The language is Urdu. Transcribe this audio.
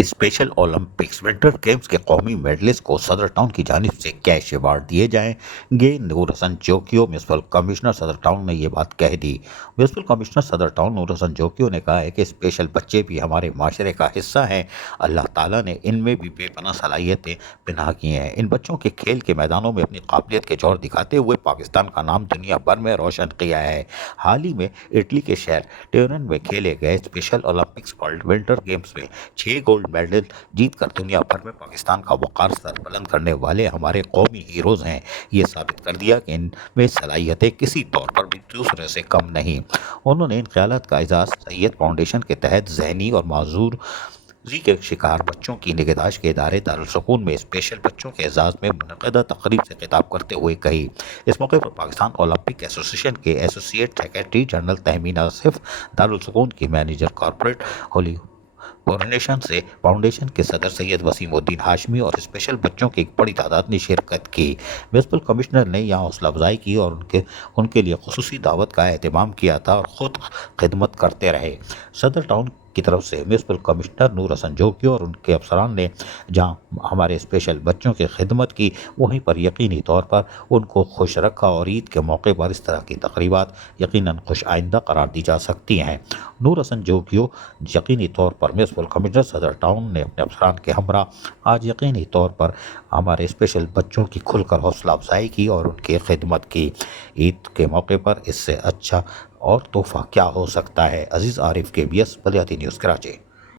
اسپیشل اولمپکس ونٹر گیمز کے قومی میڈلسٹ کو صدر ٹاؤن کی جانب سے کیش ایوارڈ دیے جائیں گے۔ نور حسن جوکیو میونسپل کمشنر صدر ٹاؤن نے یہ بات کہہ دی۔ میونسپل کمشنر صدر ٹاؤن نور حسن جوکیو نے کہا ہے کہ اسپیشل بچے بھی ہمارے معاشرے کا حصہ ہیں۔ اللہ تعالیٰ نے ان میں بھی بے پناہ صلاحیتیں پنہاں کی ہیں۔ ان بچوں کے کھیل کے میدانوں میں اپنی قابلیت کے جوہر دکھاتے ہوئے پاکستان کا نام دنیا بھر میں روشن کیا ہے۔ حال ہی میں اٹلی کے شہر ٹیورن میں کھیلے گئے special Olympics world winter games میں 6 گولڈ میڈل جیت کر دنیا بھر میں پاکستان کا وقار سر بلند کرنے والے ہمارے قومی ہیروز ہیں۔ یہ ثابت کر دیا کہ ان میں صلاحیتیں کسی طور پر بھی دوسرے سے کم نہیں۔ انہوں نے ان خیالات کا اعزاز سید فاؤنڈیشن کے تحت ذہنی اور معذوری کے شکار بچوں کی نگہداشت کے ادارے دارالسکون میں اسپیشل بچوں کے اعزاز میں منعقدہ تقریب سے خطاب کرتے ہوئے کہی۔ اس موقع پر پاکستان اولمپک ایسوسی ایشن کے ایسوسیٹ سیکرٹری جنرل تہمین آصف، دارالسکون کی منیجر کارپوریٹ ہولی کورونیشن سے فاؤنڈیشن کے صدر سید وسیم الدین ہاشمی اور اسپیشل بچوں کی ایک بڑی تعداد نے شرکت کی۔ میونسپل کمشنر نے یہاں حوصلہ افزائی کی اور ان کے لیے خصوصی دعوت کا اہتمام کیا تھا اور خود خدمت کرتے رہے۔ صدر ٹاؤن کی طرف سے میونسپل کمشنر نور حسن جوکیو اور ان کے افسران نے جہاں ہمارے اسپیشل بچوں کی خدمت کی، وہیں پر یقینی طور پر ان کو خوش رکھا اور عید کے موقع پر اس طرح کی تقریبات یقیناً خوش آئندہ قرار دی جا سکتی ہیں۔ نور حسن جوکیو یقینی طور پر میونسپل کمشنر صدر ٹاؤن نے اپنے افسران کے ہمراہ آج یقینی طور پر ہمارے اسپیشل بچوں کی کھل کر حوصلہ افزائی کی اور ان کی خدمت کی۔ عید کے موقع پر اس سے اچھا اور تحفہ کیا ہو سکتا ہے۔ عزیز عارف، KBS بلیاتی نیوز، کراچی۔